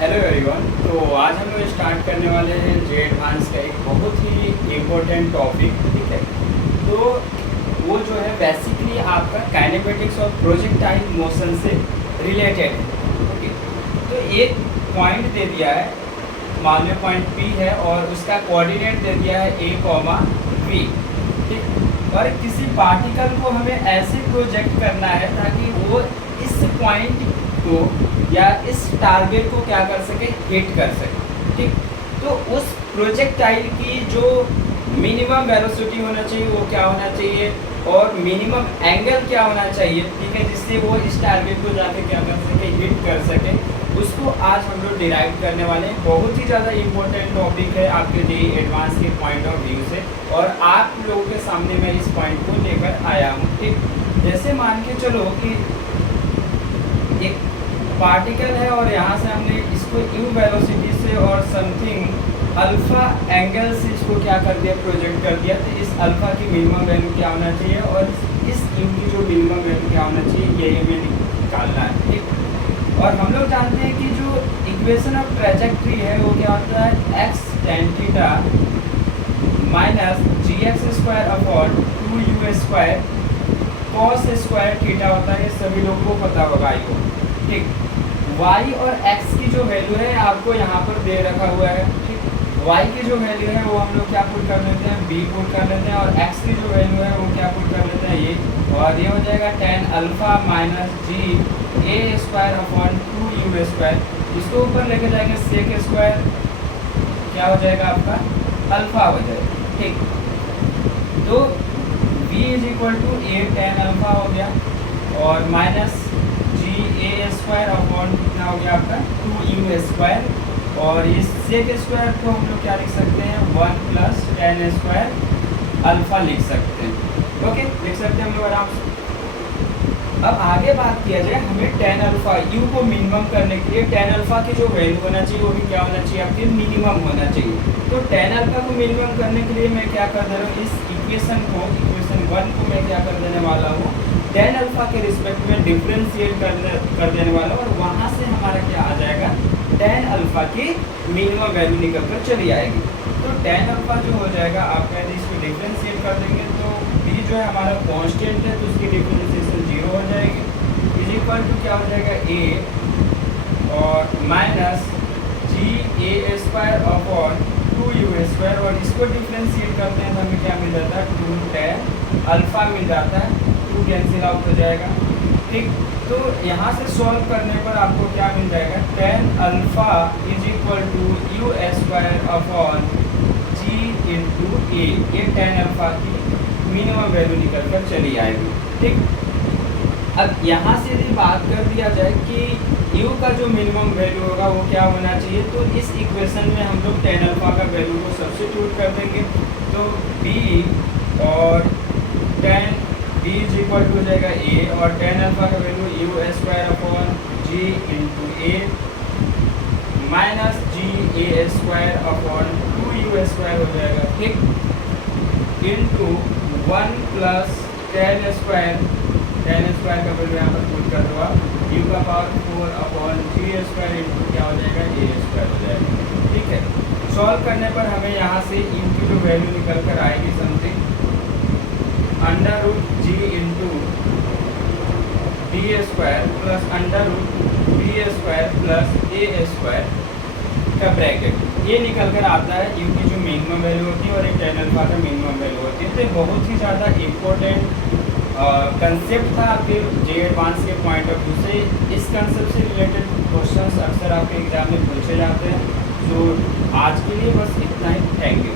Hello everyone. तो आज हम लोग स्टार्ट करने वाले हैं जे एडवांस का एक बहुत ही इम्पोर्टेंट टॉपिक। ठीक है, तो वो जो है बेसिकली आपका काइनेमेटिक्स और प्रोजेक्टाइल मोशन से रिलेटेड है। ओके, तो एक पॉइंट दे दिया है, मान लो पॉइंट पी है और उसका कोऑर्डिनेट दे दिया है ए कॉमा वी। ठीक, और किसी पार्टिकल को हमें ऐसे प्रोजेक्ट करना है ताकि वो इस पॉइंट को या इस टारगेट को क्या कर सके, हिट कर सके। ठीक, तो उस प्रोजेक्टाइल की जो मिनिमम वेलोसिटी होना चाहिए वो क्या होना चाहिए और मिनिमम एंगल क्या होना चाहिए, ठीक है, जिससे वो इस टारगेट को जाके क्या कर सके, हिट कर सके, उसको आज हम लोग डिराइव करने वाले हैं। बहुत ही ज़्यादा इम्पोर्टेंट टॉपिक है आपके जेईई एडवांस के पॉइंट ऑफ व्यू से, और आप लोगों के सामने मैं इस पॉइंट को लेकर आया हूँ। ठीक, जैसे मान के चलो कि एक पार्टिकल है और यहाँ से हमने इसको यू वेलोसिटी से और समथिंग अल्फ़ा एंगल से इसको क्या कर दिया, प्रोजेक्ट कर दिया। तो इस अल्फ़ा की मिनिमम वैल्यू क्या होना चाहिए और इस यू की जो मिनिमम वैल्यू क्या होना चाहिए, ये हमें निकालना है। ठीक, और हम लोग जानते हैं कि जो इक्वेशन ऑफ ट्रेजेक्ट्री है वो क्या होता है, x tan theta minus g x square upon 2u² cos square theta होता है। ये सभी लोगों को पता होगा आई को। ठीक, y और x की जो वैल्यू है आपको यहाँ पर दे रखा हुआ है। ठीक, y की जो वैल्यू है वो हम लोग क्या पुट कर लेते हैं, b पुट कर लेते हैं, और x की जो वैल्यू है वो क्या पुट कर लेते हैं, ये, और ये हो जाएगा tan अल्फ़ा माइनस जी ए स्क्वायर अपॉन 2u²। इसको ऊपर लेके जाएंगे सेक स्क्वायर, क्या हो जाएगा आपका, अल्फ़ा हो जाएगा। ठीक, तो v is equal to a tan alpha हो गया और माइनस ए स्क्वायर अपॉन कितना हो गया आपका 2u², और इस सेक स्क्वायर को हम लोग क्या लिख सकते हैं, 1 प्लस tan स्क्वायर अल्फ़ा लिख सकते हैं। ओके, लिख सकते हैं हम लोग आराम से। अब आगे बात किया जाए, हमें tan अल्फ़ा u को मिनिमम करने के लिए tan अल्फ़ा की जो वैल्यू होना चाहिए वो भी क्या होना चाहिए, आपके मिनिमम होना चाहिए। तो tan अल्फ़ा को मिनिमम करने के लिए मैं क्या कर दे रहा हूँ, इस इक्वेशन 1 को मैं क्या कर देने वाला हूँ, tan अल्फ़ा के रिस्पेक्ट में डिफरेंशिएट कर देने वाला हूँ, और वहाँ से हमारा क्या आ जाएगा, tan अल्फ़ा की मिनिमम वैल्यू निकल कर चली आएगी। तो tan अल्फ़ा जो हो जाएगा आपका, यदि इसको डिफरेंशिएट कर देंगे तो b जो है हमारा कांस्टेंट है, तो उसकी डिफरेंशिएशन 0 हो जाएगी, इज इक्वल टू क्या हो जाएगा, a और माइनस जी ए स्क्वायर अपॉन 2u², और इसको डिफरेंशिएट करते हैं तो हमें क्या मिल जाता है, 2 tan अल्फ़ा मिल जाता है, 2 कैंसिल आउट हो जाएगा। ठीक, तो यहाँ से सॉल्व करने पर आपको क्या मिल जाएगा, tan alpha is equal to u² upon g into a, ये tan अल्फ़ा की मिनिमम वैल्यू निकल कर चली आएगी। ठीक, अब यहाँ से यदि बात कर दिया जाए कि u का जो मिनिमम वैल्यू होगा वो क्या होना चाहिए, तो इस इक्वेशन में हम लोग tan अल्फ़ा का वैल्यू को सब्स्टिट्यूट कर देंगे। तो b और tan b is equal to हो जाएगा a, और tan अल्फ़ा का value u² upon g into a minus g a upon 2u² हो जाएगा। ठीक, इंटू 1 प्लस tan स्क्वायर का वैल्यू यहाँ पर पुट कर दो आप, u का पावर 4 अपॉन g² इंटू क्या हो जाएगा, a² हो जाएगा। ठीक है, सॉल्व करने पर हमें यहाँ से u की जो वैल्यू निकल कर आएगी something √g into d² plus √b² plus a² का ब्रैकेट, ये निकल कर आता है u की जो मिनिमम वैल्यू होती है और एक tan अल्फ़ा का मिनिमम वैल्यू होती है। तो बहुत ही ज़्यादा इम्पोर्टेंट कंसेप्ट था आपके जे एडवांस के पॉइंट ऑफ व्यू से। इस कंसेप्ट से रिलेटेड क्वेश्चंस अक्सर आपके एग्जाम में पूछे जाते हैं। तो आज के लिए बस इतना ही, थैंक यू।